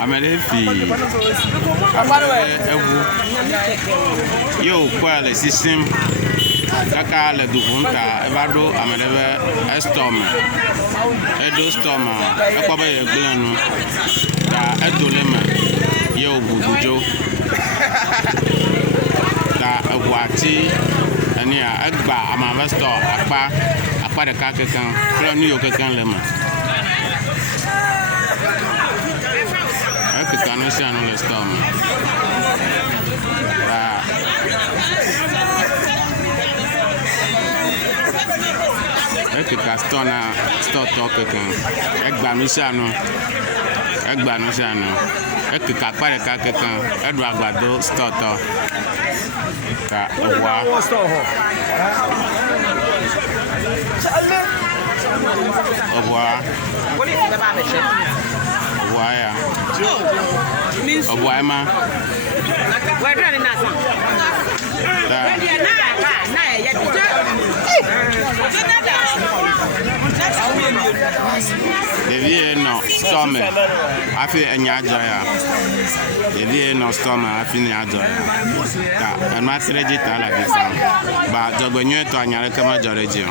Amerefi yo kwa le system kaka le duvunta evado amerebe storm edo storm ekwa be glenu da edolema yo bugujo da agwati ani agba amava store apa de kakekan klo ni yo kekan lema que no sea no le estamos. Que Castona sto toque con egbanusiano que capare que con Eduardo sto to ka Waya. Obuaima. We're running that one. Devie no storm. Afi enyajoya. Devie no storm afi enyajoya. Ka anmasreji tala bisa. Ba jogbenyo to anyare kama joreji.